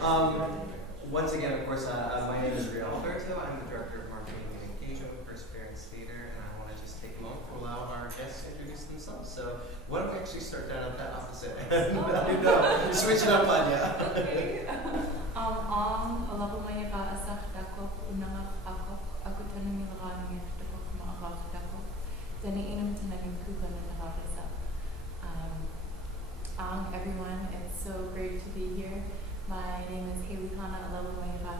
Once again, of course, my name is Alberto. I'm the Director of Marketing and Engagement with Perseverance Theater, and I want to just take a moment to allow our guests to introduce themselves. So why don't we actually start down at that opposite end? No, switch it up on you. Okay. Alabamayaka Asst dako Unangax ako tanimilani dako kumaarak dako daniinam tanagin kuban nakakasa. Everyone, it's so great to be here. My name is Haliehana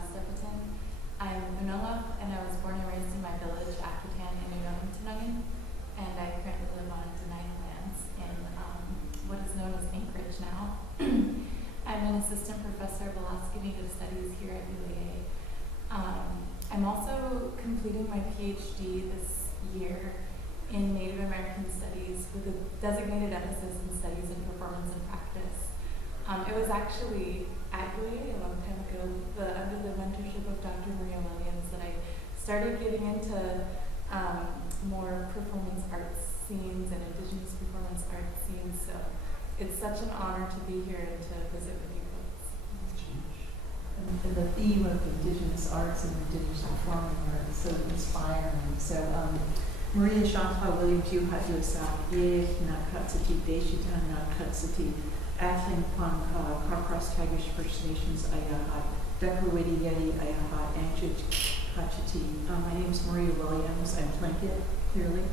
Stepetin. I'm Unangax, and I was born and raised in my village, Akitan in Unangax, and I currently live on denied lands in what is known as Anchorage now. I'm an assistant professor of Alaska Native Studies here at UAA. I'm also completing my PhD this year in Native American Studies with a designated emphasis in studies in performance and practice. It was actually at UAA a long time ago, under the mentorship of Dr. Maria Williams, that I started getting into more performance arts scenes and Indigenous performance arts scenes. So it's such an honor to be here and to visit with you folks. And the theme of Indigenous arts and Indigenous performing art is so inspiring. So Maria Chantal Williams, you had yourself, Nakatsati, Deshitan, Nakatsati, Atling Pong, Carcross Tagish First Nations, Ayahat, Dekwawiti Yeti, Ayahat, Anchit, Kachati. My name is Maria Williams. I'm Tlingit, clearly.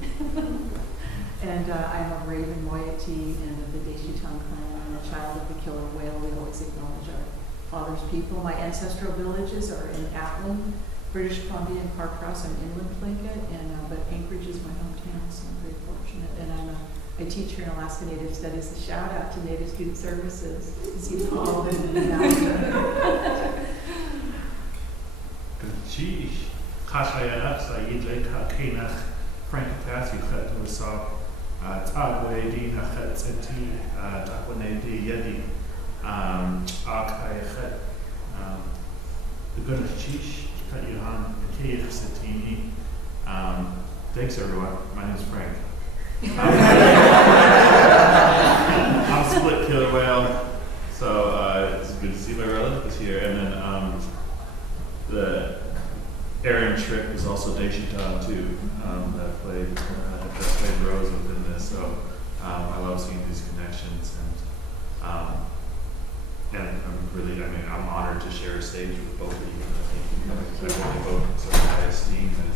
And I'm a Raven moiety and of the Deshitan clan. I'm a child of the killer whale. We always acknowledge our father's people. My ancestral villages are in Atling, British Columbia, and Carcross. I'm inland Tlingit, but Anchorage is my hometown, so I'm very fortunate. And I teach here in Alaska Native Studies. A shout out to Native Student Services. See Paul and Kaash Katasse, Frank Katasse, Haliehana Stepetin, Yedi, Thanks everyone. My name is Frank. I'm split killer whale, so it's good to see my relatives here. And then the Aaron Trick is also Deshitan too. That played roles within this. So I love seeing these connections, and I'm honored to share a stage with both of you. I think you really both such high esteem, and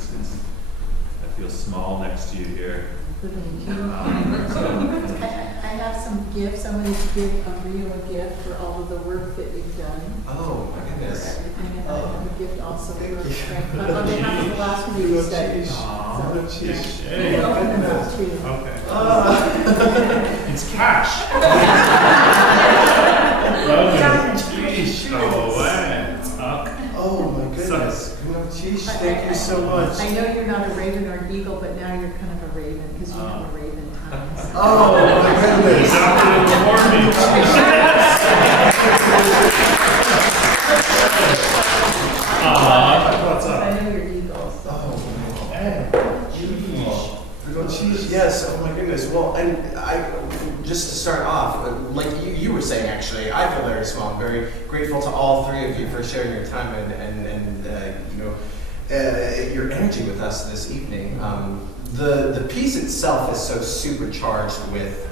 I feel small next to you here. I have some gifts. I'm going to give Rio a gift for all of the work that you've done. Oh my goodness! For everything, and I have a gift also for Frank. On behalf of the last meeting study. Hey. Open them up too. Okay. It's cash. Oh my goodness! Thank you so much. I know you're not a raven or an eagle, but now you're kind of a raven because you have a raven tongue. So. Oh my goodness! I know you're eagles. So. Oh man! Yes. Oh my goodness. Well, and just to start off, like you were saying, actually, I feel very small. I'm very grateful to all three of you for sharing your time and your energy with us this evening. The piece itself is so supercharged with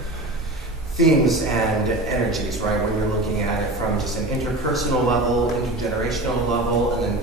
themes and energies, right? When you're looking at it from just an interpersonal level, intergenerational level, and then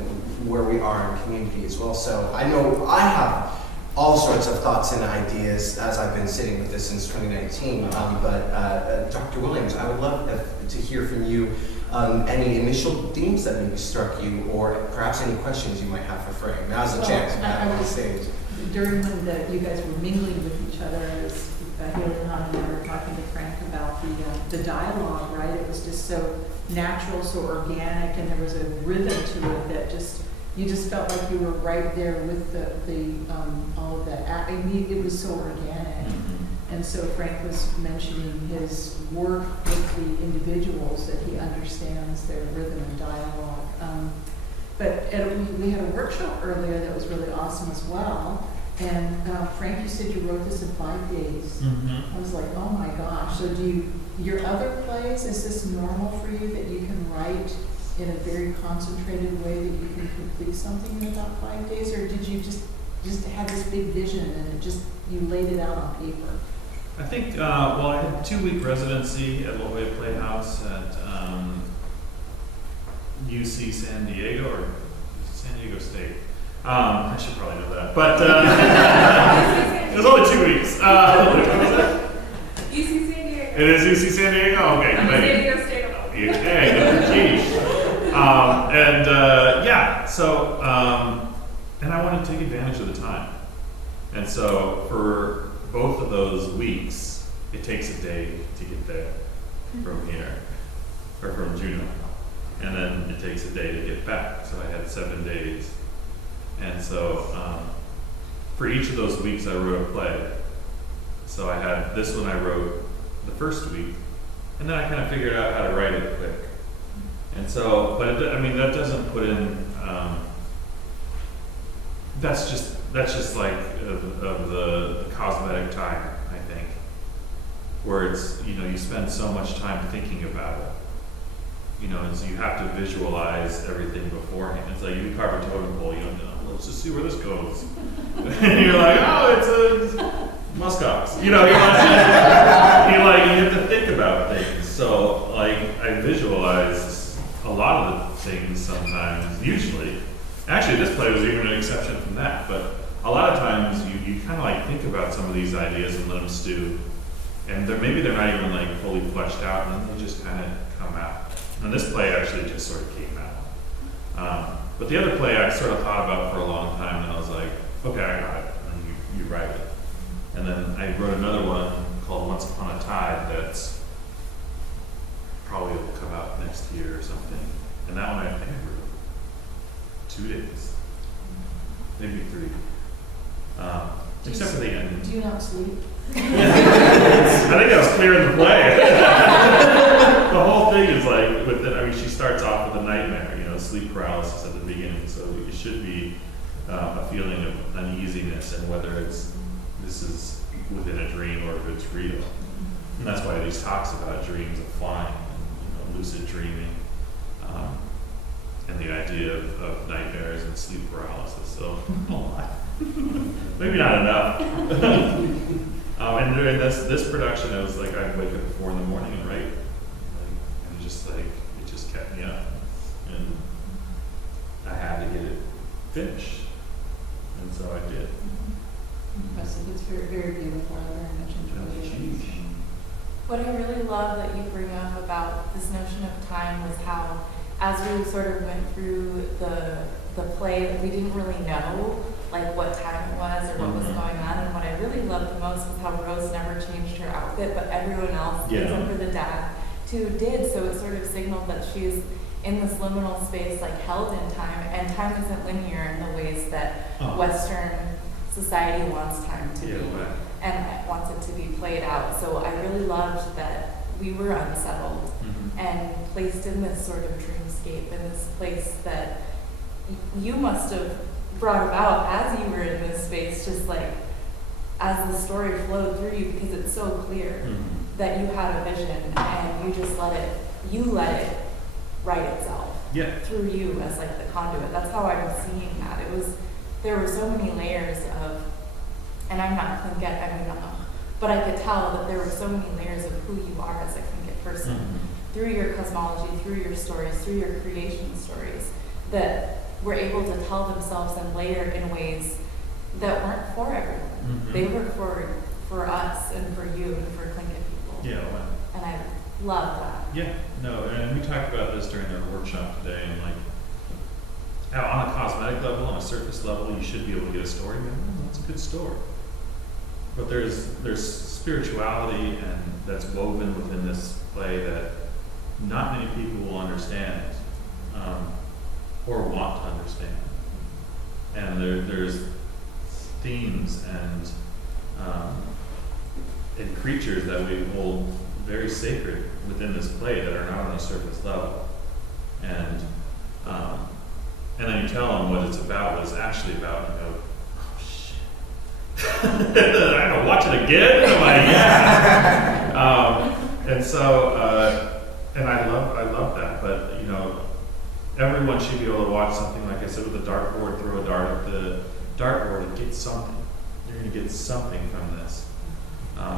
where we are in community as well. So I know I have all sorts of thoughts and ideas as I've been sitting with this since 2019. But Dr. Williams, I would love to hear from you any initial themes that maybe struck you, or perhaps any questions you might have for Frank. Now's the chance to have on the stage. During when you guys were mingling with each other, as Haliehana and I were talking to Frank about the dialogue, right? It was just so natural, so organic, and there was a rhythm to it that you just felt like you were right there with the all of that. I mean, it was so organic. And so Frank was mentioning his work with the individuals, that he understands their rhythm and dialogue. But we had a workshop earlier that was really awesome as well. And Frank, you said you wrote this in 5 days. I was like, oh my gosh. So your other plays, is this normal for you that you can write in a very concentrated way that you can complete something in about 5 days, or did you just have this big vision and you laid it out on paper? I think, well, I had a 2-week residency at La Jolla Playhouse at UC San Diego, or San Diego State. I should probably know that, but it was only 2 weeks. What was that? UC San Diego. It is UC San Diego? Okay, I'm a great. San Diego State. Okay, geez. Yeah, so, and I wanted to take advantage of the time. And so for both of those weeks, it takes a day to get there from here, or from Juneau. And then it takes a day to get back. So I had 7 days. And so for each of those weeks, I wrote a play. So I had this one I wrote the first week, and then I kind of figured out how to write it quick. And so, but I mean, that doesn't put in, that's just like of the cosmetic time, I think, where it's, you spend so much time thinking about it. And so you have to visualize everything beforehand. It's like you carve a totem pole, let's just see where this goes. And you're like, oh, it's a muskox. You have to think about things. So like I visualize a lot of the things sometimes, usually. Actually, this play was even an exception from that, but a lot of times you kind of like think about some of these ideas and let them stew. And maybe they're not even like fully fleshed out, and then they just kind of come out. And this play actually just sort of came out. But the other play I sort of thought about for a long time, and I was like, okay, I got it. And you write it. And then I wrote another one called Once Upon a Tide that's probably will come out next year or something. And that one I think I wrote 2 days, maybe 3. Except for the ending. Do you not sleep? I think that was clear in the play. The whole thing is like, she starts off with a nightmare, sleep paralysis at the beginning, so it should be a feeling of uneasiness, and whether this is within a dream or if it's real. And that's why these talks about dreams of flying, and, lucid dreaming, and the idea of nightmares and sleep paralysis. So a lot. Maybe not enough. And during this production, it was like I'd wake up at 4 in the morning and write, and it just kept me up, and I had to get it finished, and so I did. Impressive. It's very, very beautiful. I very much enjoyed it. What I really love that you bring up about this notion of time was how, as we sort of went through the play, that we didn't really know like what time it was or what was going on. And what I really loved the most was how Rose never changed her outfit, but everyone else, except for the dad, too, did. So it sort of signaled that she's in this liminal space, like held in time, and time isn't linear in the ways that Western society wants time to be, and wants it to be played out. So I really loved that we were unsettled and placed in this sort of dreamscape, in this place that you must have brought about as you were in this space, just like as the story flowed through you, because it's so clear that you had a vision and you just let it write itself through you as like the conduit. That's how I'm seeing that. There were so many layers of, and I'm not Tlingit, but I could tell that there were so many layers of who you are as a Tlingit person, through your cosmology, through your stories, through your creation stories, that were able to tell themselves and layer in ways that weren't for everyone. They were for us and for you and for Tlingit people. Yeah, wow. And I love that. Yeah, no, and we talked about this during our workshop today, and like, how on a cosmetic level, on a surface level, you should be able to get a story. That's a good story. But there's spirituality and that's woven within this play that not many people will understand or want to understand. And there's themes and creatures that we hold very sacred within this play that are not on the surface level. And then you tell them what it's about, what it's actually about, and you go, oh shit. I gotta watch it again? I'm like, yeah. And so, and I love that, but everyone should be able to watch something, like I said, with a dartboard, throw a dart at the dartboard and get something. You're going to get something from this.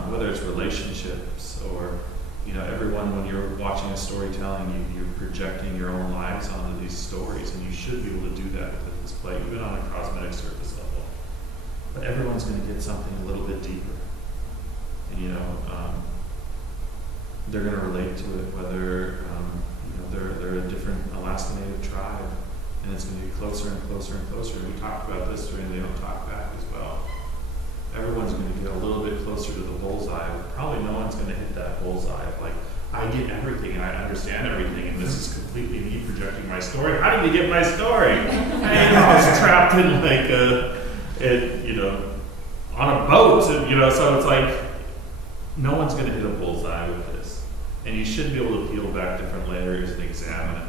Whether it's relationships or, everyone, when you're watching a storytelling, you're projecting your own lives onto these stories, and you should be able to do that with a display, even on a cosmetic surface level. But everyone's going to get something a little bit deeper. And, they're going to relate to it, whether, they're a different Alaska Native tribe, and it's going to get closer and closer and closer. We talked about this during the Don't Talk Back as well. Everyone's going to get a little bit closer to the bullseye. Probably no one's going to hit that bullseye of like, I get everything and I understand everything, and this is completely me projecting my story. How did you get my story? I was trapped in on a boat, so it's like, no one's going to hit a bullseye with this. And you should be able to peel back different layers and examine it.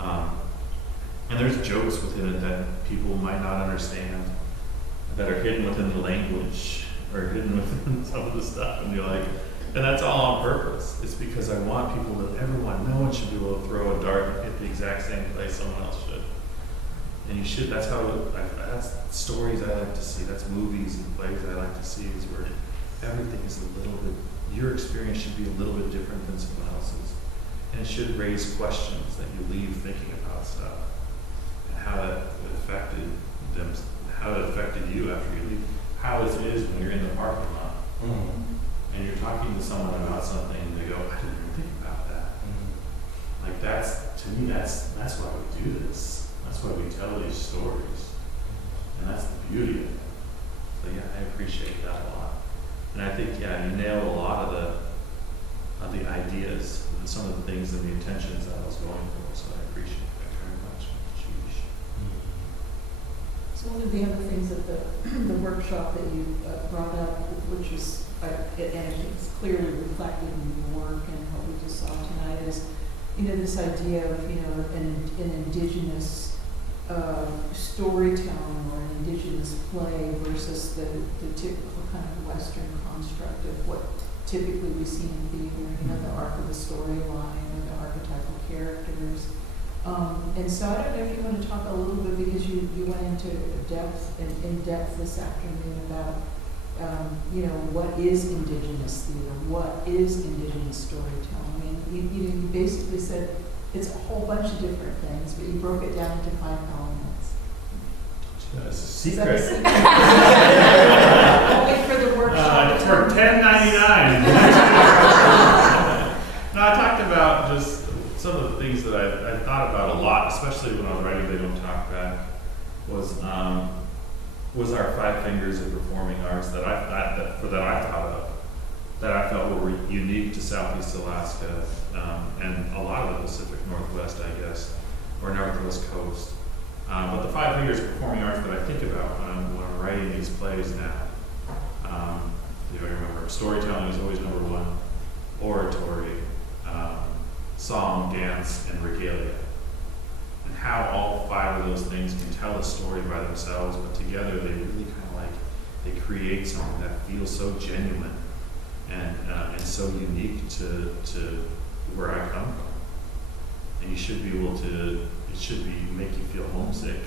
And there's jokes within it that people might not understand, that are hidden within the language, or hidden within some of the stuff. And you're like, and that's all on purpose. It's because I want people no one should be able to throw a dart and hit the exact same place someone else should. And you should, that's stories I like to see. That's movies and plays I like to see, is where everything is a little bit, your experience should be a little bit different than someone else's. And it should raise questions that you leave thinking about stuff, and how that affected them, how it affected you after you leave, how it is when you're in the parking lot. And you're talking to someone about something, and they go, I didn't even think about that. Like to me, that's why we do this. That's why we tell these stories. And that's the beauty of it. So yeah, I appreciate that a lot. And I think, you nailed a lot of the ideas and some of the things and the intentions that I was going for. So I appreciate that very much. Sheesh. So one of the other things that the workshop that you brought up, which is, and it's clearly reflected in your work and what we just saw tonight, is, this idea of, an indigenous storytelling or an indigenous play versus the typical kind of Western construct of what typically we see in theater, the arc of the storyline or the archetypal characters. And so I don't know if you want to talk a little bit, because you went into in depth this afternoon about, what is indigenous theater, what is indigenous storytelling. I mean, you basically said it's a whole bunch of different things, but you broke it down into 5 elements. That's a Is secret. that a secret? Only for the workshop. For $10.99. No, I talked about just some of the things that I thought about a lot, especially when I was writing They Don't Talk Back, was our 5 fingers of performing arts that I thought of, that I felt were unique to Southeast Alaska, and a lot of the Pacific Northwest, I guess, or Northwest Coast. But the 5 fingers of performing arts that I think about when I'm writing these plays now, I remember storytelling is always number 1, oratory, song, dance, and regalia. And how all 5 of those things can tell a story by themselves, but together they really kind of they create something that feels so genuine and so unique to where I come from. And you should be able to, it should make you feel homesick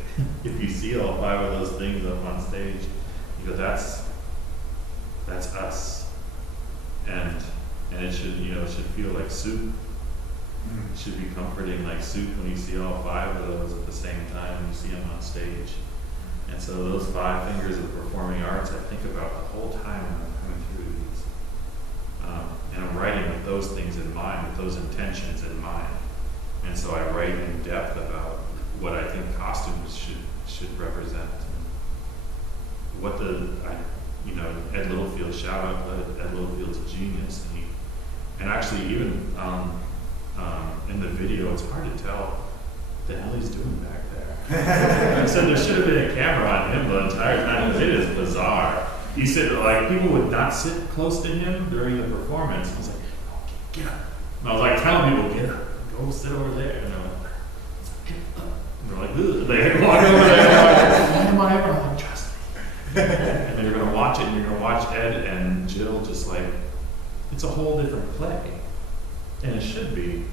if you see all 5 of those things up on stage. You go, that's us. And it should, it should feel like soup. It should be comforting like soup when you see all 5 of those at the same time and you see them on stage. And so those 5 fingers of performing arts I think about the whole time when I'm coming through these. And I'm writing with those things in mind, with those intentions in mind. And so I write in depth about what I think costumes should represent. What Ed Littlefield, shout out Ed Littlefield's genius. And actually even in the video, it's hard to tell what the hell he's doing back there. I said there should have been a camera on him the entire time. It is bizarre. He said, people would not sit close to him during the performance. He's like, get up. And I was like telling people, get up, go sit over there. And they're like, get up. And they're like, ugh. They walk over there. Why am I wrong? Trust me. And then you're going to watch it, and you're going to watch Ed and Jill just it's a whole different play. And it should be,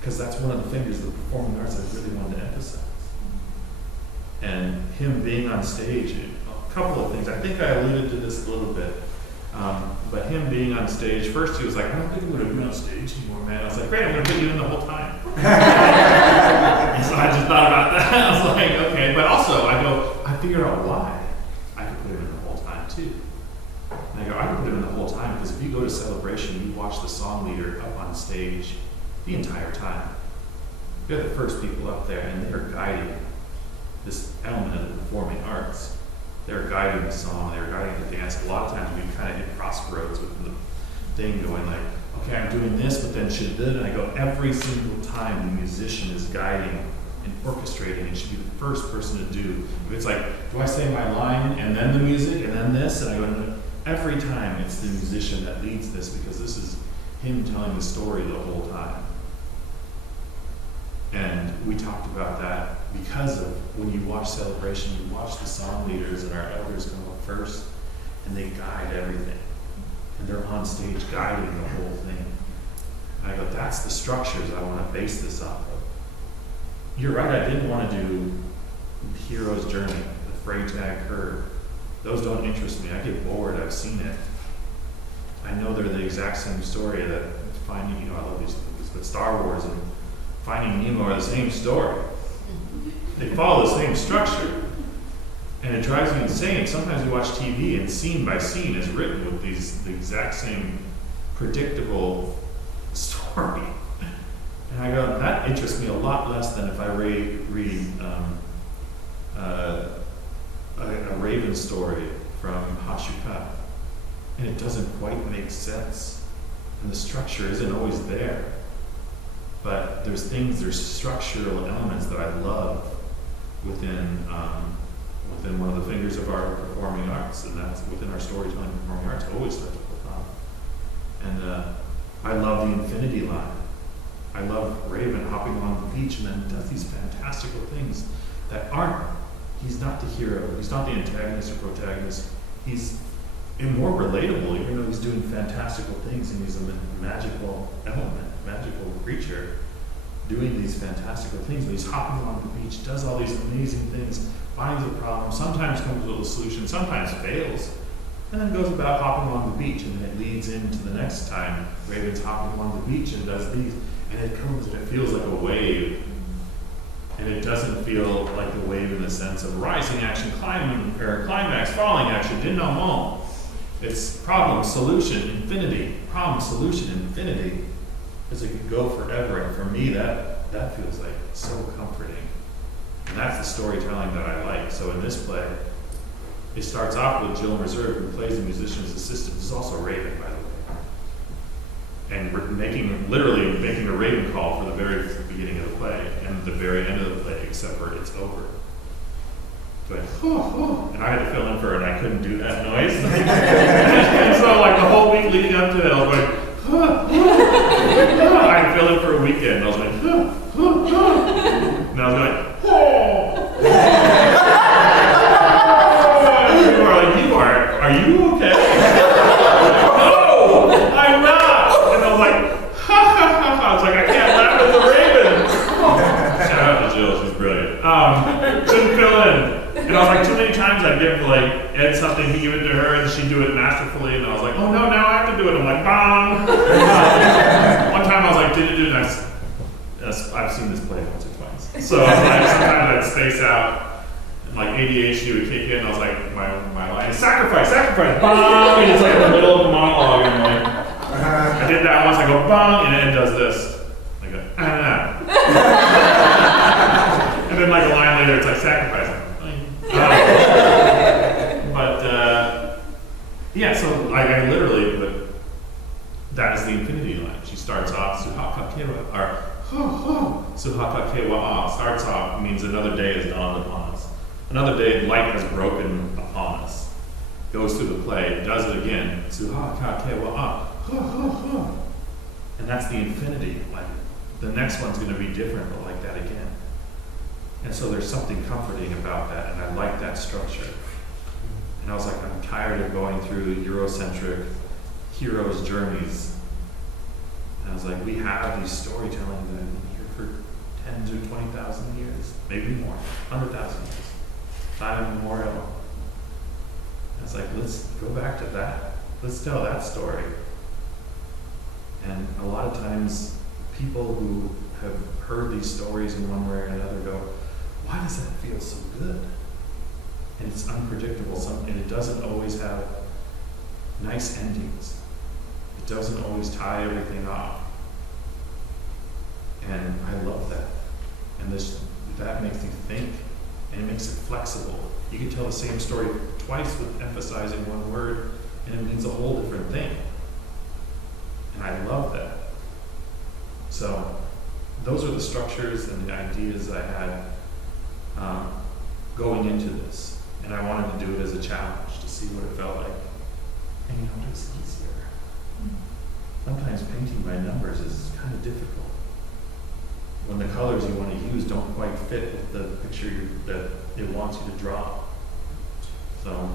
because that's one of the fingers of the performing arts I really wanted to emphasize. And him being on stage, a couple of things. I think I alluded to this a little bit. But him being on stage, first he was like, I don't think I'm going to be on stage anymore, man. I was like, great, I'm going to put you in the whole time. And so I just thought about that. I was like, okay. But also, I figured out why I could put him in the whole time too. And I go, I can put him in the whole time because if you go to Celebration, you watch the song leader up on stage the entire time. You're the first people up there, and they're guiding this element of the performing arts. They're guiding the song, they're guiding the dance. A lot of times we kind of hit crossroads with the thing going like, okay, I'm doing this, but then should this, and I go, every single time the musician is guiding and orchestrating, and should be the first person to do. If it's like, do I say my line, and then the music, and then this, and I go, no. Every time it's the musician that leads this, because this is him telling the story the whole time. And we talked about that because of when you watch Celebration, you watch the song leaders and our elders come up first, and they guide everything. And they're on stage guiding the whole thing. And I go, that's the structures I want to base this off of. You're right, I didn't want to do Hero's Journey, the Frey Tag Curve. Those don't interest me. I get bored, I've seen it. I know they're the exact same story that finding, I love these movies, but Star Wars and Finding Nemo are the same story. They follow the same structure. And it drives me insane. Sometimes you watch TV and scene by scene is written with the exact same predictable story. And I go, that interests me a lot less than if I read a Raven story from Hashuka. And it doesn't quite make sense. And the structure isn't always there. But there's structural elements that I love within one of the fingers of our performing arts, and that's within our storytelling performing arts, always starts with love. And I love the infinity line. I love Raven hopping on the beach and then does these fantastical things that he's not the hero, he's not the antagonist or protagonist, he's more relatable, even though he's doing fantastical things and he's a magical element, magical creature doing these fantastical things. But he's hopping on the beach, does all these amazing things, finds a problem, sometimes comes with a solution, sometimes fails, and then goes about hopping on the beach, and then it leads into the next time Raven's hopping on the beach and does these, and it comes and it feels like a wave. And it doesn't feel like a wave in the sense of rising action, climbing, or climax, falling action, denouement. It's problem, solution, infinity. Problem, solution, infinity. Because it can go forever. And for me, that feels like so comforting. And that's the storytelling that I like. So in this play, it starts off with Jill Reserve, who plays the musician's assistant. This is also Raven, by the way. And we're literally making a Raven call for the very beginning of the play and the very end of the play, except for it's over. But, and I had to fill in for her, and I couldn't do that noise. And so, like, the whole week leading up to it, I was like, I had to fill in for a weekend, and I was like, and I was like, and people are like, are you okay? No, I'm not. And I was like, I was like, I can't laugh at the Raven. Shout out to Jill, she's brilliant. Couldn't fill in. And I was like, too many times I'd give like Ed something, he'd give it to her, and she'd do it masterfully, and I was like, oh no, now I have to do it. I'm like, bong. One time I was like, did it, I've seen this play once or twice. So I was like, sometimes I'd space out, and like ADHD would kick in, and I was like, my line is sacrifice, bong, and it's like in the middle of a monologue, and I'm like, I did that once, I go, bong, and Ed does this. I go, and then like a line later, it's like sacrifice. So I literally, but that is the infinity line. She starts off, Suhakakewa, or Suhakakewa starts off, means another day has dawned upon us. Another day, light has broken upon us. Goes through the play, does it again, Suhakakewa, and that's the infinity. Like, the next one's going to be different, but like that again. And so there's something comforting about that, and I like that structure. And I was like, I'm tired of going through Eurocentric heroes' journeys. And I was like, we have these storytelling that I've been here 10 to 20,000 years, maybe more, 100,000 years. Time immemorial. It's like, let's go back to that. Let's tell that story. And a lot of times, people who have heard these stories in one way or another go, why does that feel so good? And it's unpredictable, and it doesn't always have nice endings. It doesn't always tie everything up. And I love that. And that makes me think, and it makes it flexible. You can tell the same story twice with emphasizing one word, and it means a whole different thing. And I love that. So those are the structures and the ideas I had going into this. And I wanted to do it as a challenge to see what it felt like. And it's easier. Sometimes painting by numbers is kind of difficult. When the colors you want to use don't quite fit with the picture that it wants you to draw. So,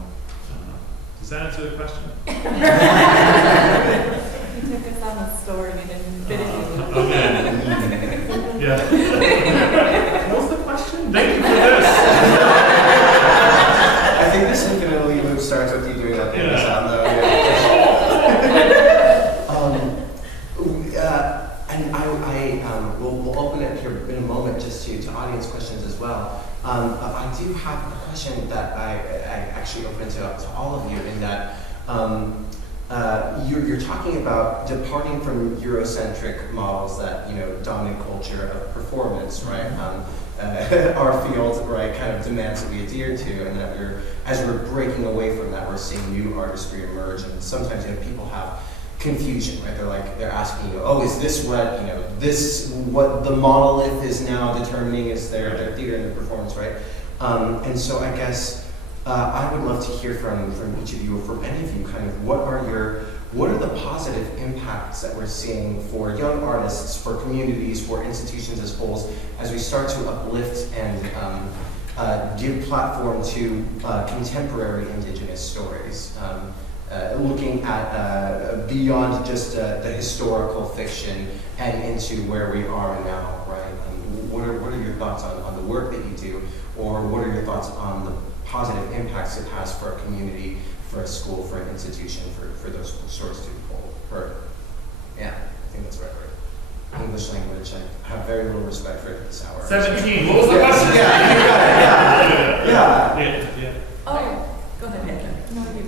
does that answer the question? You took us on a story and didn't fit it. Okay. Yeah. What was the question? Thank you for this. I think this infinitely loop starts with you doing that thing sound though. And we'll open it here in a moment just to audience questions as well. I do have a question that I actually open to all of you in that you're talking about departing from Eurocentric models that dominant culture of performance, right? Our field, right, kind of demands that we adhere to, and that as we're breaking away from that, we're seeing new artistry emerge. And sometimes people have confusion, right? They're asking you, oh, is this what the monolith is now determining is their theater and their performance, right? And so I guess I would love to hear from each of you, or from any of you, kind of what are the positive impacts that we're seeing for young artists, for communities, for institutions as wholes, as we start to uplift and give platform to contemporary Indigenous stories, looking at beyond just the historical fiction and into where we are now, right? What are your thoughts on the work that you do, or what are your thoughts on the positive impacts it has for a community, for a school, for an institution, for those sorts to be heard? Yeah, I think that's the right word. English language, I have very little respect for it at this hour. 17, what was the question? Yeah. Oh, go ahead. No, you.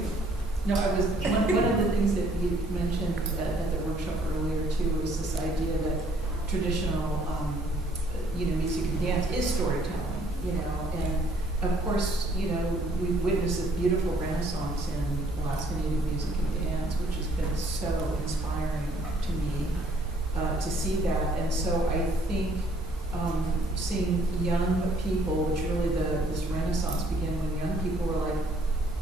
No, I was one of the things that you mentioned at the workshop earlier too was this idea that traditional, music and dance is storytelling, and of course, we've witnessed a beautiful renaissance in Alaska Native music and dance, which has been so inspiring to me to see that. And so I think seeing young people, which really this renaissance began when young people were like,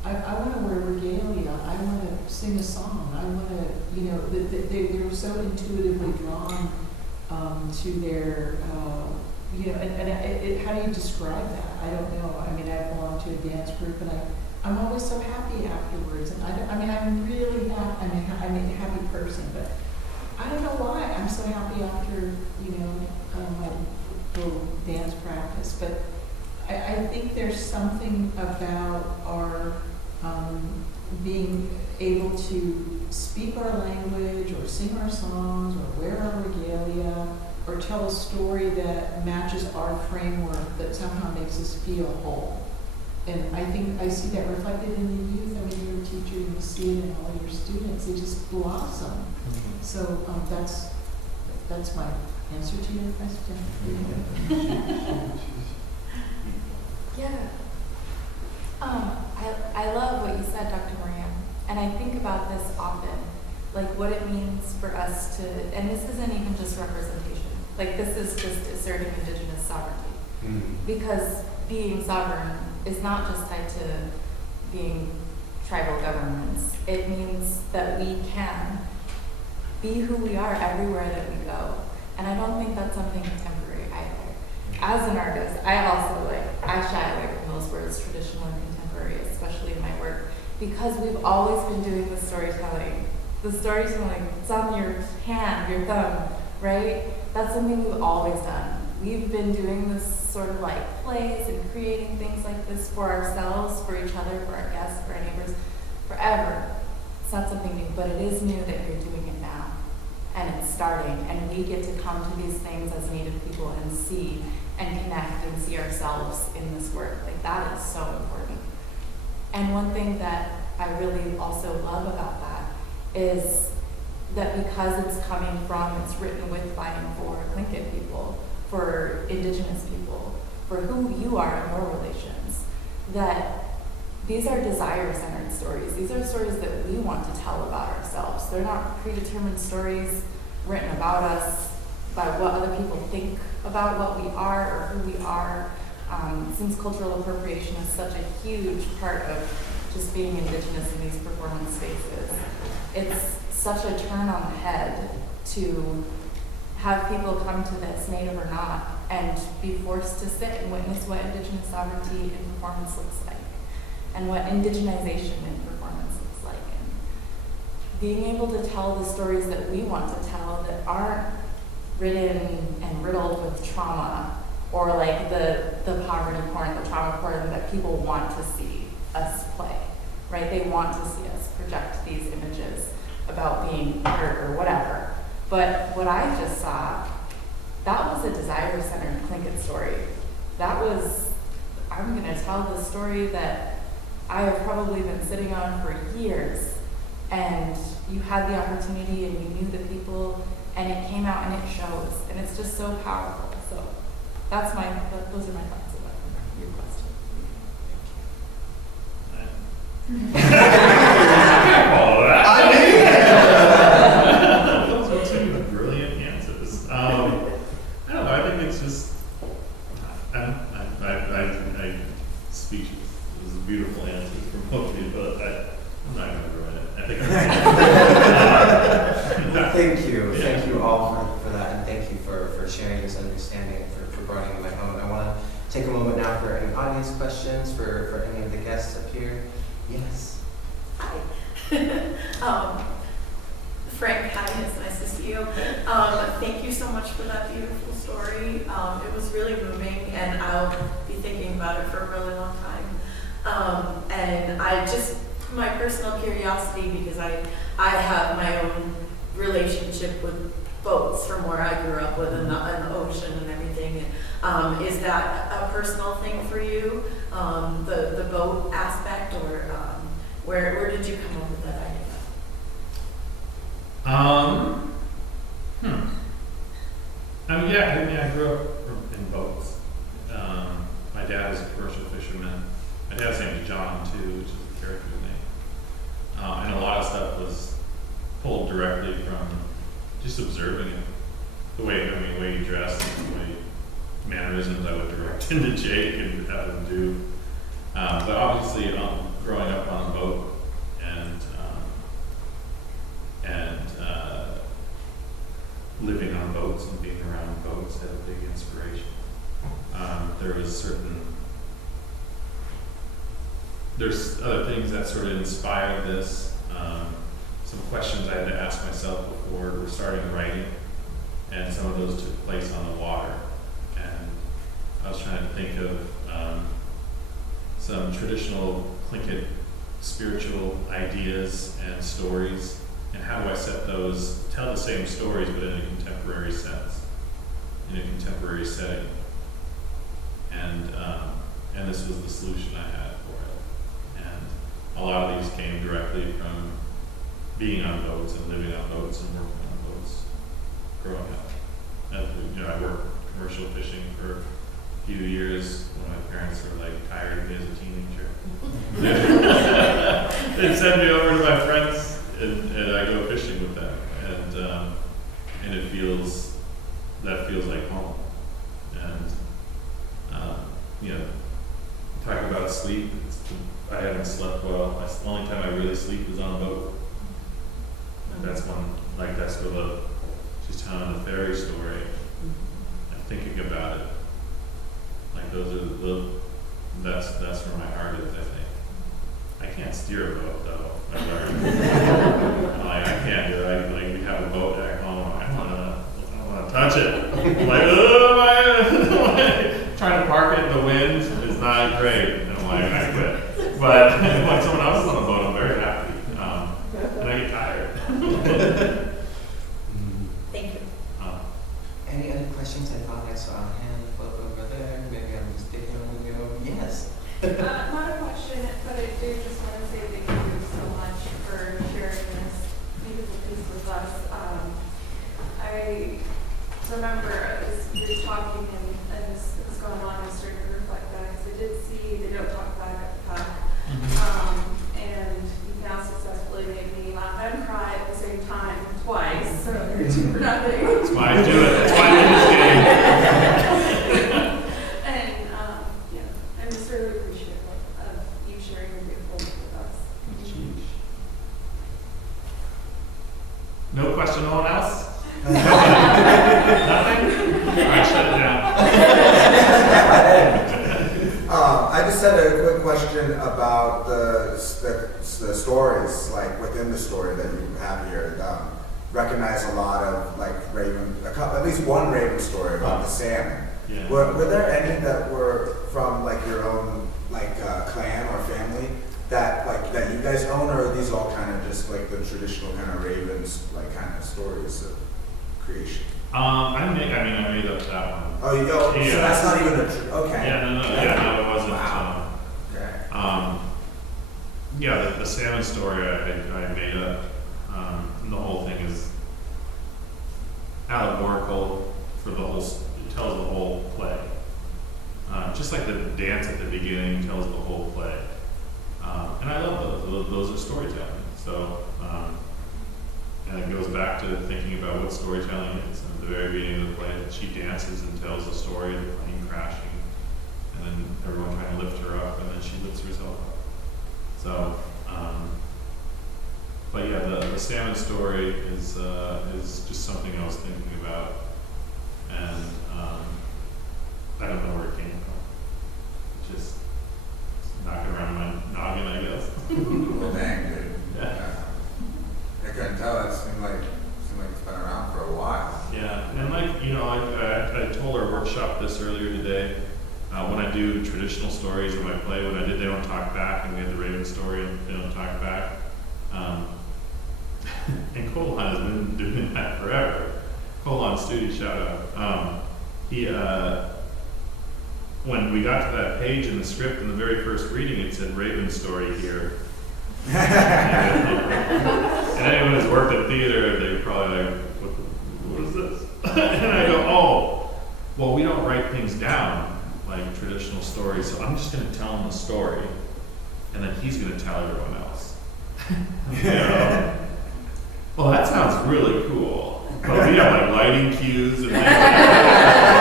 I want to wear regalia, I want to sing a song, I want to, they were so intuitively drawn to their, how do you describe that? I don't know. I mean, I belong to a dance group, and I'm always so happy afterwards. And I'm really happy. I'm a happy person, but I don't know why I'm so happy after, my little dance practice. But I think there's something about our being able to speak our language, or sing our songs, or wear our regalia, or tell a story that matches our framework that somehow makes us feel whole. And I think I see that reflected in the youth. I mean, you're a teacher, you see it in all your students. They just blossom. Mm-hmm. So that's my answer to your question. Yeah. I love what you said, Dr. Maria. And I think about this often, like what it means for us to, and this isn't even just representation. Like this is just asserting Indigenous sovereignty. Mm-hmm. Because being sovereign is not just tied to being tribal governments. It means that we can be who we are everywhere that we go. And I don't think that's something contemporary either. As an artist, I also I shy away from those words, traditional and contemporary, especially in my work, because we've always been doing the storytelling. The storytelling, it's on your hand, your thumb, right? That's something we've always done. we've been doing this sort of like plays and creating things like this for ourselves, for each other, for our guests, for our neighbors, forever. It's not something new, but it is new that you're doing it now. And it's starting, and we get to come to these things as Native people and see and connect and see ourselves in this work. Like, that is so important. And one thing that I really also love about that is that because it's coming from, it's written with, by, and for Tlingit people, for Indigenous people, for who you are in your relations, that these are desire-centered stories. These are stories that we want to tell about ourselves. They're not predetermined stories written about us by what other people think about what we are or who we are. Since cultural appropriation is such a huge part of just being Indigenous in these performance spaces, it's such a turn on the head to have people come to this, Native or not, and be forced to sit and witness what Indigenous sovereignty in performance looks like, and what indigenization in performance looks like, and being able to tell the stories that we want to tell that aren't ridden and riddled with trauma, or like the poverty porn, the trauma porn that people want to see us play, right? They want to see us project these images about being hurt or whatever. But what I just saw, that was a desire-centered Tlingit story. That was, I'm gonna tell the story that I have probably been sitting on for years, and you had the opportunity and you knew the people, and it came out and it shows, and it's just so powerful. So those are my thoughts about your question. Follow that. I Those are two brilliant answers. I don't know. I think it's just. I speechless. It was a beautiful answer from both of you, but I'm not going to ruin it. I think I'm Thank you. Yeah. Thank you all for that, and thank you for sharing this understanding, for broadening my own. I want to take a moment now for any audience questions for any of the guests up here. Yes. Hi. Frank, hi, it's nice to see you. Thank you so much for that beautiful story. It was really moving, and I'll be thinking about it for a really long time. And I just, my personal curiosity, because I have my own relationship with boats from where I grew up with an ocean and everything. And, is that a personal thing for you, the boat aspect, or where did you come up with that idea? I grew up in boats. My dad was a commercial fisherman. My dad's name is John too, which is the character's name. And a lot of stuff was pulled directly from just observing it. The way he dressed, the way mannerisms I would direct into Jake and have him do. But obviously, growing up on a boat and living on boats and being around boats had a big inspiration. There's other things that sort of inspired this. Some questions I had to ask myself before we're starting writing, and some of those took place on the water. And I was trying to think of some traditional Tlingit spiritual ideas and stories, and how do I set those, tell the same stories but in a contemporary sense, in a contemporary setting. And this was the solution I had for it. And a lot of these came directly from being on boats and living on boats and working on boats growing up. I worked commercial fishing for a few years when my parents were like tired of me as a teenager. They'd send me over to my friends and I go fishing with them, and it feels like home. And talk about sleep. I haven't slept well. The only time I really sleep is on a boat, and that's with just telling the ferry story and thinking about it. Like those are that's where my heart is. I think I can't steer a boat though. I learned. I can't do it. We have a boat back home. I don't want to touch it. I'm like, oh my. trying to park it in the wind is not great. And I'm like, I quit. But when someone else is on the boat, I'm very happy. And I get tired. Thank you. Any other questions? I thought I saw a hand up over there. Maybe I'm mistaken on you. Yes. Not a question, but I do just want to say thank you so much for sharing this beautiful piece with us. I remember as we were talking and this was going on, I started to reflect back because I did see They Don't Talk About It at the time. And you've now successfully made me laugh and cry at the same time twice, so you're two for nothing. That's why I do it. That's why I do this game. And yeah, I'm just really appreciative of you sharing your beautiful work with us. No question, no one else? Nothing? All right, shut it down. I just had a quick question about the stories, like within the story that you have here. Recognize a lot of like at least one Raven story about the salmon. Yeah. Were there any that were from like your own like clan or family that you guys own, or are these all kind of just like the traditional kind of Ravens like kind of stories of creation? I made up that one. Oh, you go. Yeah. So that's not even okay. Yeah, no, it wasn't. Wow. Okay. Yeah, the salmon story I made up. And the whole thing is allegorical for the whole. It tells the whole play. Just like the dance at the beginning tells the whole play. And I love those. Those are storytelling. So, and it goes back to thinking about what storytelling is. And at the very beginning of the play, she dances and tells the story of the plane crashing, and then everyone trying to lift her up, and then she lifts herself up. So, but yeah, the salmon story is just something I was thinking about, and I don't know where it came from. Just knocking around my noggin, I guess. Well, dang, dude. Yeah. I couldn't tell. It seemed like it's been around for a while. Yeah, and I told our workshop this earlier today. When I do traditional stories in my play, when I did They Don't Talk Back, and we had the Raven story and They Don't Talk Back, and Colon has been doing that forever. Colon Studio, shout out. When we got to that page in the script in the very first reading, it said Raven story here. And anyone who's worked at theater, they were probably like, what is this? And I go, oh, well, we don't write things down like traditional stories, so I'm just going to tell him the story, and then he's going to tell everyone else. Well, that sounds really cool, but we have like lighting cues and things like that.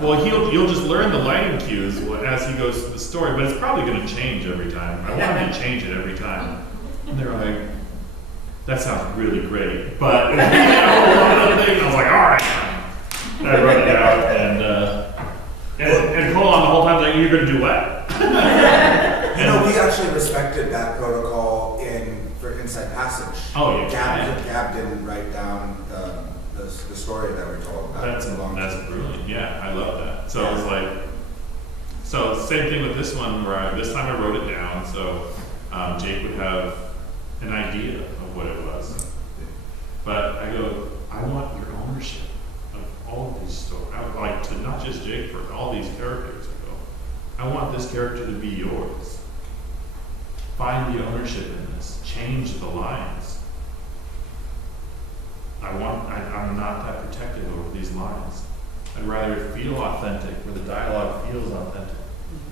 Well, you'll just learn the lighting cues as he goes through the story, but it's probably going to change every time. I want him to change it every time. And they're like, that sounds really great, but one of the things, I was like, all right. And I wrote it out, and Colon the whole time like, you're going to do what? We actually respected that protocol for Inside Passage. Oh, yeah. Gab didn't write down the story that we told about. That's brilliant. Yeah, I love that. So it was like, same thing with this one, where this time I wrote it down, so Jake would have an idea of what it was. But I go, I want your ownership of all of these stories. I would like to, not just Jake, for all these characters. I go, I want this character to be yours. Find the ownership in this. Change the lines. I'm not that protective over these lines. I'd rather it feel authentic, where the dialogue feels authentic,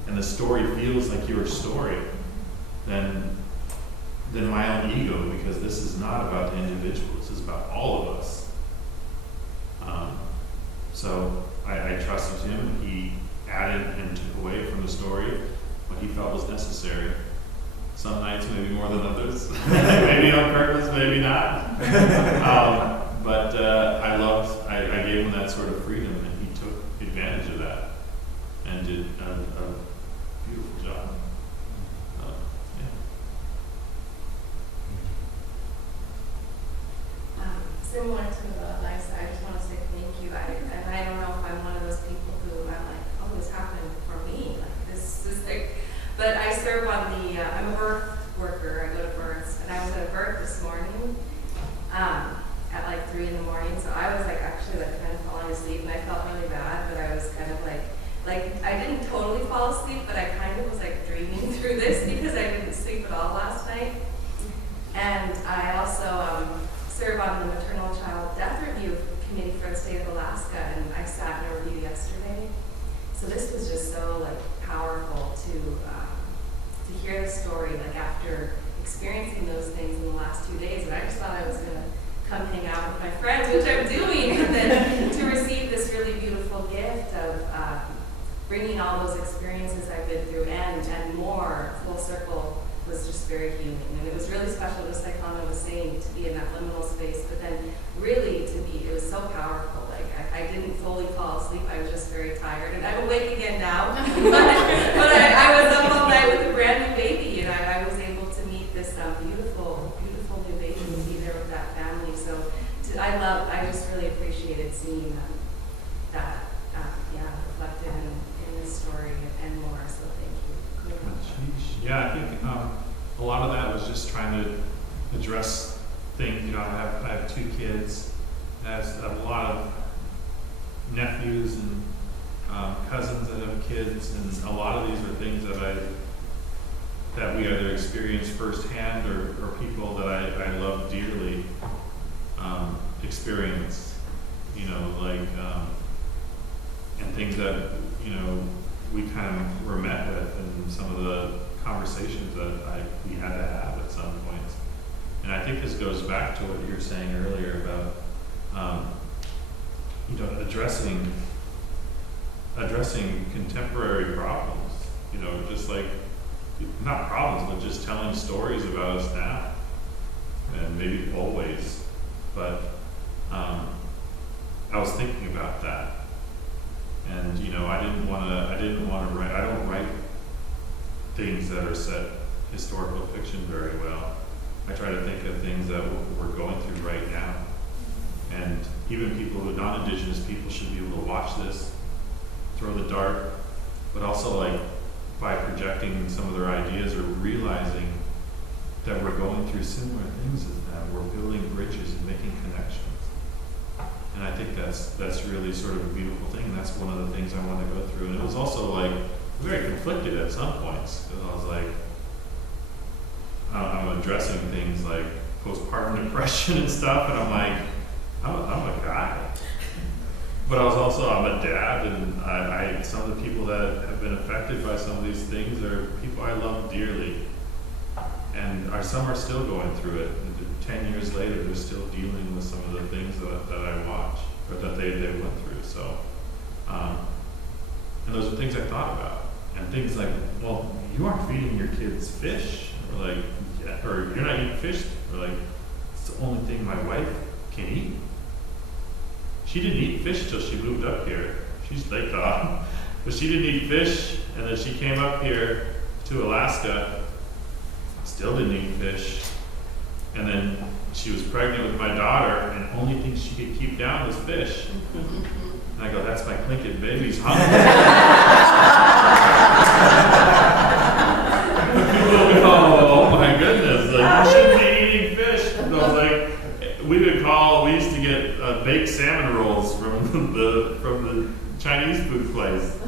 and the story feels like your story, than my own ego, because this is not about the individual, this is about all of us. So I trusted him, and he added and took away from the story what he felt was necessary. Some nights maybe more than others, maybe on purpose, maybe not. But I gave him that sort of freedom, and he took advantage of that and did a beautiful job. Similar to the lifestyle, I just want to say thank you. And I don't know if I'm one of those people who I'm like, serve on the, I'm a birth worker, I go to births, and I was at a birth this morning, at like 3 in the morning, so I was like actually like kind of falling asleep, and I felt really bad, but I was kind of like I didn't totally fall asleep, but I kind of was like dreaming through this because I didn't sleep at all last night. And I also serve on the Maternal Child Death Review Committee for the state of Alaska, and I sat in a review yesterday. So this was just so like powerful to hear the story, like after experiencing those things in the last 2 days, and I just thought I was gonna come hang out with my friends, which I'm doing, and then to receive this really beautiful gift of bringing all those experiences I've been through and more full circle was just very healing. And it was really special, just like Hannah was saying, to be in that liminal space, but then really it was so powerful. Like I didn't fully fall asleep, I was just very tired. And I'm awake again now, but I was up all night with a brand new baby, and I was able to meet this beautiful, beautiful new baby and be there with that family. So I just really appreciated seeing that, reflected in this story and more. So thank you. Yeah, I think a lot of that was just trying to address things. You know, I have 2 kids. I have a lot of nephews and cousins that have kids, and a lot of these are things that we either experienced firsthand or people that I love dearly experienced. You know, like and things that we kind of were met with, and some of the conversations that we had to have at some point. And I think this goes back to what you were saying earlier about addressing contemporary problems. You know, just like not problems, but just telling stories about us now, and maybe always. But I was thinking about that. And I didn't want to write. I don't write things that are set historical fiction very well. I try to think of things that we're going through right now, and even people who are non-Indigenous people should be able to watch this, throw the dart, but also like by projecting some of their ideas or realizing that we're going through similar things as them. We're building bridges and making connections. And I think that's really sort of a beautiful thing. And that's one of the things I want to go through. And it was also like very conflicted at some points, because I was like, I'm addressing things like postpartum depression and stuff, and I'm like, I'm a guy. But I'm a dad, and I some of the people that have been affected by some of these things are people I love dearly. And some are still going through it. And 10 years later, they're still dealing with some of the things that I watch, or that they went through. So, and those are things I thought about. And things like, well, you aren't feeding your kids fish, or like, yeah, or you're not eating fish, or like, it's the only thing my wife can eat. She didn't eat fish till she moved up here. She's Lake Tahoe, but she didn't eat fish, and then she came up here to Alaska, still didn't eat fish. And then she was pregnant with my daughter, and the only thing she could keep down was fish. And I go, that's my Tlingit baby's hungry. People go, oh my goodness, like, you shouldn't be eating fish. And I was like, we used to get baked salmon rolls from the Chinese food place.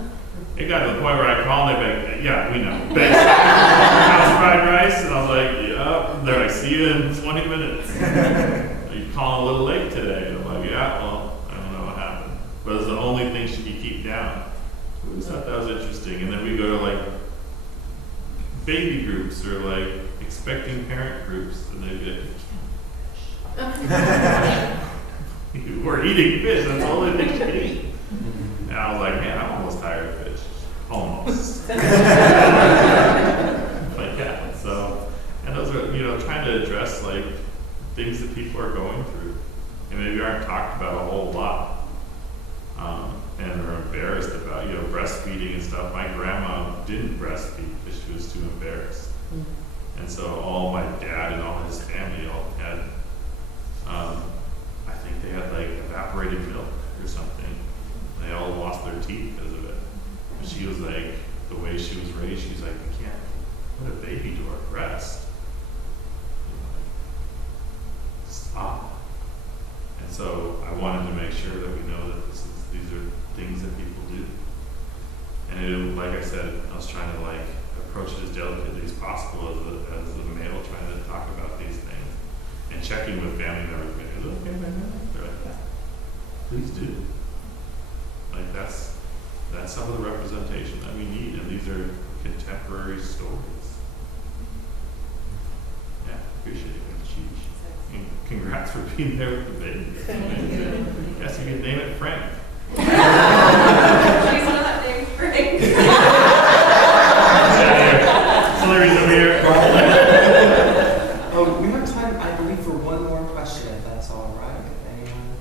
It got to the point where I called and they're like, yeah, we know. Baked house fried rice, and I was like, yeah. They're like, see you in 20 minutes. Are you calling a little late today? And I'm like, yeah, well, I don't know what happened. But it's the only thing she could keep down. We just thought that was interesting. And then we go to like baby groups or like expecting parent groups, and they'd be like, we're eating fish, that's the only thing she can eat. And I was like, man, I'm almost tired of fish. Almost. Like, yeah, so, and those are, trying to address like things that people are going through and maybe aren't talked about a whole lot. And are embarrassed about, breastfeeding and stuff. My grandma didn't breastfeed because she was too embarrassed. And so all my dad and all his family all had, I think they had like evaporated milk or something. They all lost their teeth because of it. And she was like, the way she was raised, she's like, put a baby to our breast. Stop. And so I wanted to make sure that we know that these are things that people do. And it, like I said, I was trying to like approach it as delicately as possible as a male trying to talk about these things. And checking with family members, is it okay, my man? They're like, yeah, please do. Like that's some of the representation that we need, and these are contemporary stories. Yeah, appreciate it. Sheesh. And congrats for being there with the baby. Guess you could name it Frank. She's not named Frank. Hillary's over here. Oh, we have time, I believe, for one more question, if that's all right. If anyone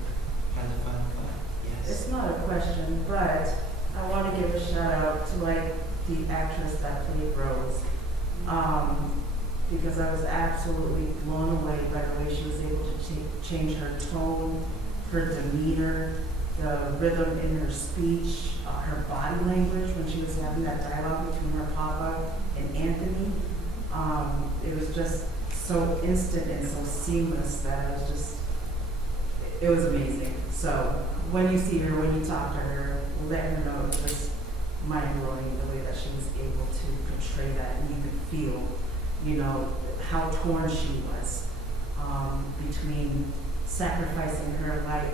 has a final thought. Yes. It's not a question, but I want to give a shout out to like the actress that played Rose, because I was absolutely blown away by the way she was able to change her tone, her demeanor, the rhythm in her speech, her body language when she was having that dialogue between her papa and Anthony. It was just so instant and so seamless that it was amazing. So when you see her, when you talk to her, let her know it was just mind-blowing the way that she was able to portray that, and you could feel, you know, how torn she was between sacrificing her life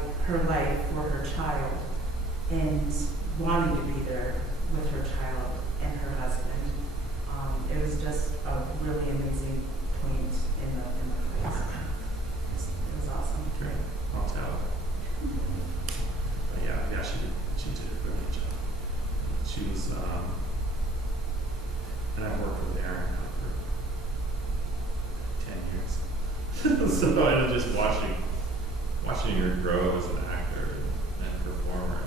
for her child and wanting to be there with her child and her husband. It was just a really amazing point in the place. It was awesome. Great. I'll tell. But yeah, she did a brilliant job. She was, and I've worked with Erin now for 10 years. So I was just watching her grow as an actor and performer.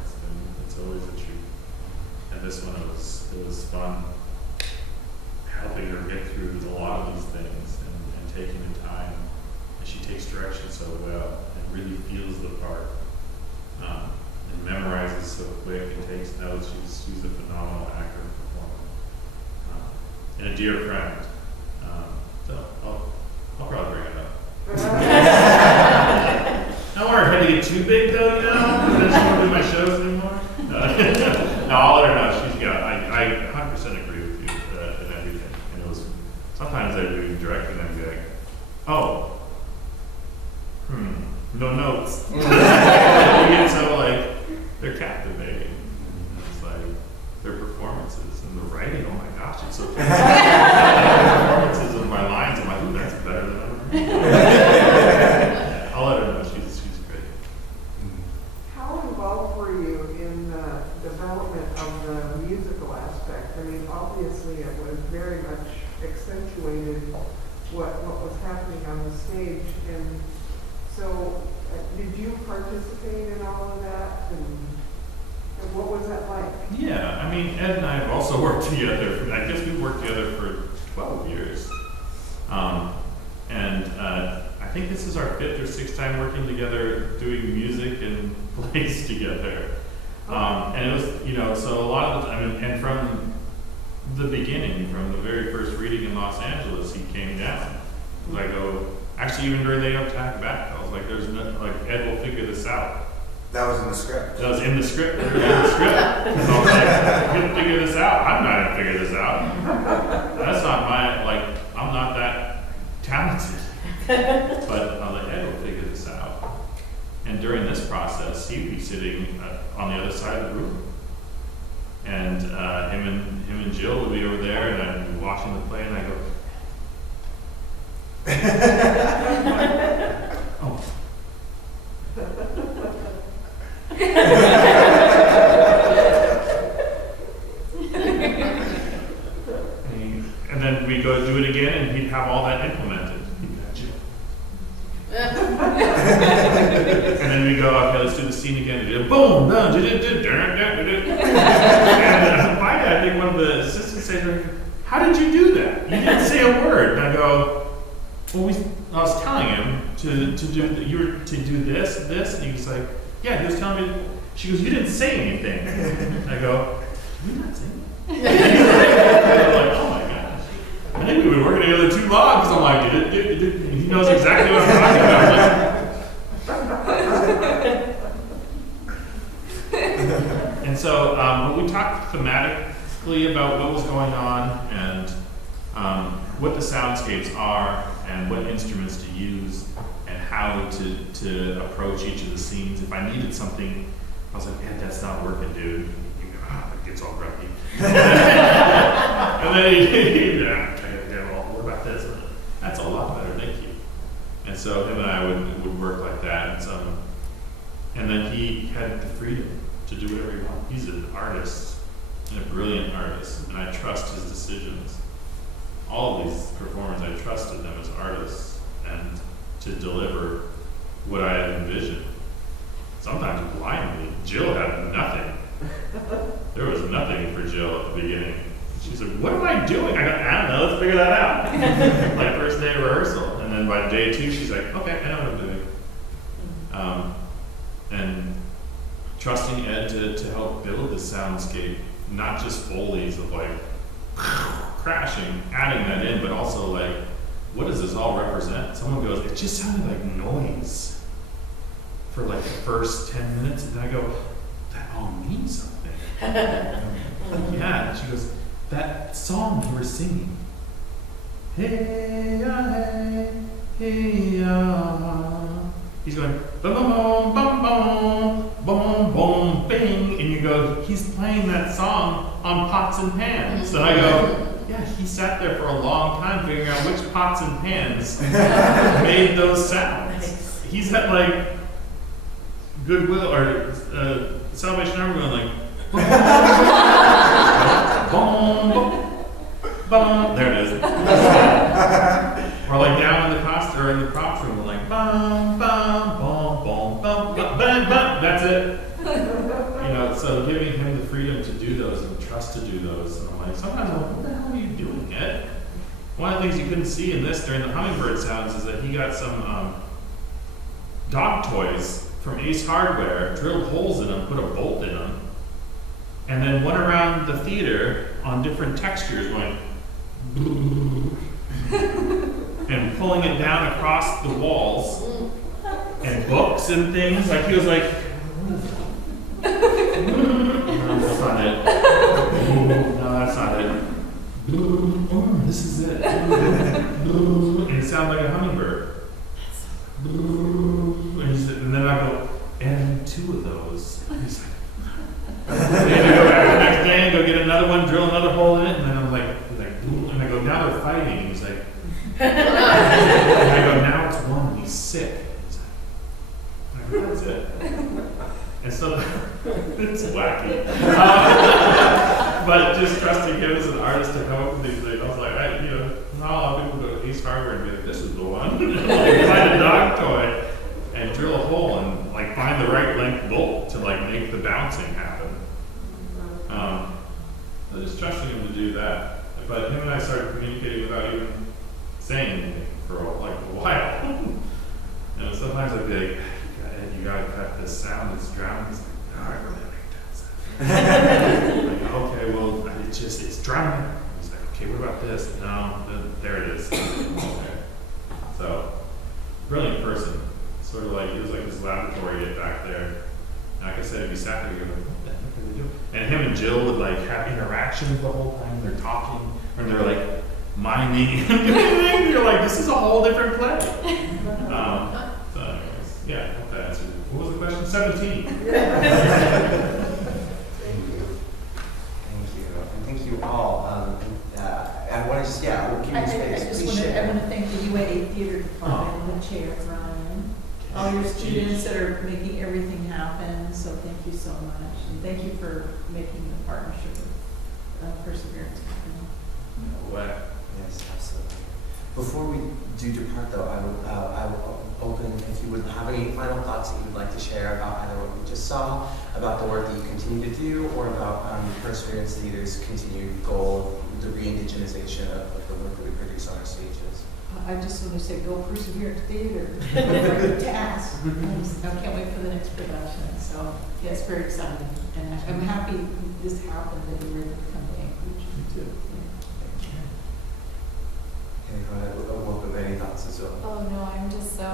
It's always a treat. And this one, it was fun helping her get through a lot of these things and taking the time. And she takes direction so well and really feels the part. And memorizes so quick and takes notes. She's a phenomenal actor and performer. And a dear friend. So I'll probably bring it up. I don't want her head to get too big though, you know? I don't want to do my shows anymore. No, I'll let her know. She's got, I 100% agree with you in everything. And it was, sometimes I'd be directing and be like, oh, no notes. You get so like, they're captivating. It's like, their performances and the writing, oh my gosh, it's so cool. Performances of my lines, I'm like, ooh, that's better than ever. I'll let her know, she's great. How involved were you in the development of the musical aspect? I mean, obviously it was very much accentuated what was happening on the stage, and so did you participate in all of that, and what was that like? Yeah, I mean, Ed and I have also worked together. I guess we've worked together for 12 years. And I think this is our 5th or 6th time working together, doing music and plays together. And it was, you know, so a lot of the time, and from the beginning, from the very first reading in Los Angeles, he came down. I go, actually, even during the attack back, I was like, there's no, like, Ed will figure this out. That was in the script. That was in the script. In the script. So I was like, he'll figure this out. I'm not gonna figure this out. That's not my, like, I'm not that talented. But I was like, Ed will figure this out. And during this process, he'd be sitting on the other side of the room. And him and Jill would be over there, and I'd be watching the play, and I go, oh. And then we go do it again, and he'd have all that implemented. And then we go, okay, let's do the scene again. And do boom, done, and finally, I think one of the assistants said, "How did you do that? You didn't say a word." And I go, "Well, I was telling him to do you were to do this, and he was like, yeah, he was telling me." She goes, "You didn't say anything." And I go, "Did we not say anything?" And I'm like, oh my gosh. And But we talked thematically about what was going on and what the soundscapes are and what instruments to use and how to approach each of the scenes. If I needed something, I was like, yeah, that's not working, dude. You go, it gets all grumpy. And then what about this? That's a lot better, thank you. And so him and I would work like that. And then he had the freedom to do whatever he wanted. He's an artist, and a brilliant artist, and I trust his decisions. All of these performers, I trusted them as artists and to deliver what I had envisioned. Sometimes blindly. Jill had nothing. There was nothing for Jill at the beginning. She's like, what am I doing? I don't know, let's figure that out. Like first day of rehearsal. And then by day 2, she's like, okay, I know what I'm doing. And trusting Ed to help build the soundscape, not just Foley's of like crashing, adding that in, but also like, what does this all represent? Someone goes, it just sounded like noise for like the first 10 minutes. And then I go, that all means something. Yeah, and she goes, that song you were singing. Hey, hey, hey, he's going, boom, boom, boom, boom, boom, boom, bing. And you go, he's playing that song on pots and pans. And I go, yeah, he sat there for a long time figuring out which pots and pans made those sounds. He's at like Goodwill or Salvation Army going like, boom, boom, boom. There it is. Or like down in the cost or in the props room, we're like, bum, bum, bum, bum, bum, bum, bum, bum. That's it. You know, so giving him the freedom to do those and trust to do those. And I'm like, sometimes I'm like, what the hell are you doing, Ed? One of the things you couldn't see in this during the hummingbird sounds is that he got some dog toys from Ace Hardware, drilled holes in them, put a bolt in them, and then went around the theater on different textures going and pulling it down across the walls and books and things. Like he was like, no, that's not it. No, that's not it. This is it. And it sounded like a hummingbird. And then I go, and 2 of those. And he's like, and I go back the next day and go get another one, drill another hole in it, and then I'm like, and I go, now they're fighting. And he's like, and I go, now it's 1, he's sick. He's like, I go, that's it. And so it's wacky. But just trusting him as an artist to come up with these things, I was like, not a lot of people go to Ace Hardware and be like, this is the one. Like, find a dog toy and drill a hole and like find the right length bolt to like make the bouncing happen. So just trusting him to do that. But him and I started communicating without even saying anything for like a while. And sometimes I'd be like, you gotta cut this sound, it's drowning. He's like, no, I really like that sound. Like, okay, well, it's drowning. He's like, okay, what about this? No, there it is. Okay. So, brilliant person. Sort of like, it was like this laboratory back there. And like I said, if you sat there, you go, what the heck are they doing? And him and Jill would like have interactions the whole time. They're talking, or they're like miming. And you're like, this is a whole different play. So anyways, yeah, I hope that answered it. What was the question? 17. Thank you. And thank you all. I want to just, we'll give you space. I want to thank the UAA Theater Department, the chair, Ryan, all your students that are making everything happen. So thank you so much. And thank you for making the partnership with Perseverance happen. No way. Yes, absolutely. Before we do depart, though, I will open if you would have any final thoughts that you would like to share about either what we just saw, about the work that you continue to do, or about Perseverance Theater's continued goal, the re-indigenization of the work that we produce on our stages. I just want to say, go Perseverance Theater. Very task. I can't wait for the next production. So, yes, very excited. And I'm happy this happened, that you were able to come to Anchorage. Me too. Okay, go ahead. Welcome. Any thoughts as well? Oh no, I'm just so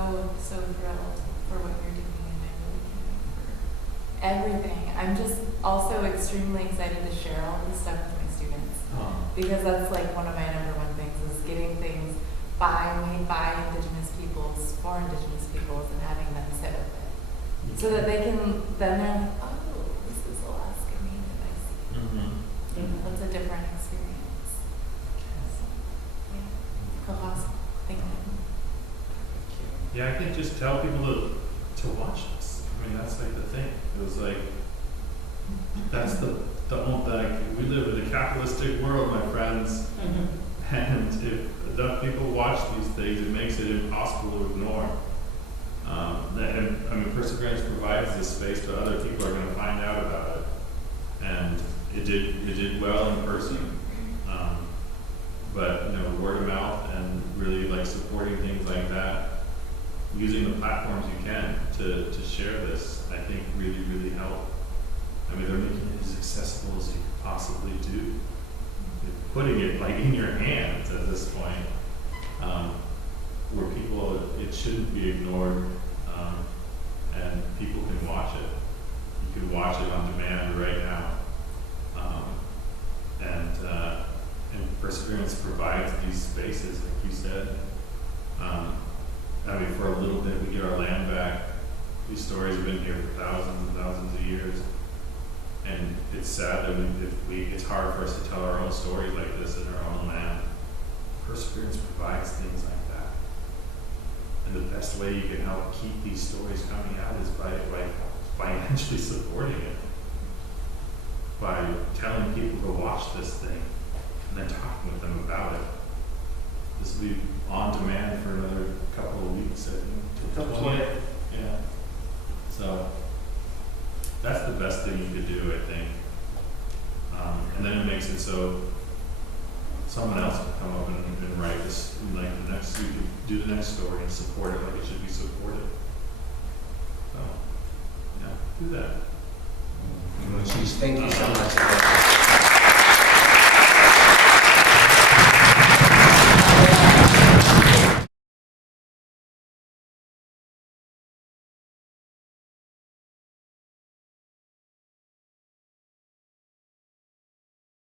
thrilled for what you're doing, and I'm really thankful for everything. I'm just also extremely excited to share all this stuff with my students. Because that's like one of my number one things is getting things made by Indigenous peoples for Indigenous peoples and having them sit with it. So that they can, then they're like, oh, this is Alaska mean that I see. Mm-hmm. That's a different experience. So, yeah, colossal thinking. Yeah, I think just tell people to watch this. I mean, that's like the thing. It was like, that's the whole thing. We live in a capitalistic world, my friends. And if enough people watch these things, it makes it impossible to ignore. And I mean, Perseverance provides this space, but other people are going to find out about it. And it did well in person. But you know, word of mouth and really like supporting things like that, using the platforms you can to share this, I think really, really help. I mean, they're making it as accessible as you could possibly do. They're putting it like in your hands at this point, where people, it shouldn't be ignored, and people can watch it. You can watch it on demand right now. And Perseverance provides these spaces, like you said. I mean, for a little bit, we get our land back. These stories have been here for thousands and thousands of years. And it's sad that it's hard for us to tell our own stories like this in our own land. Perseverance provides things like that. And the best way you can help keep these stories coming out is by financially supporting it. By telling people to watch this thing and then talking with them about it. This will be on demand for another couple of weeks, I think. Till 20th. Yeah. So that's the best thing you could do, I think. And then it makes it so someone else can come up and write this, like the next, you can do the next story and support it like it should be supported. So, yeah, do that. Thank you so much.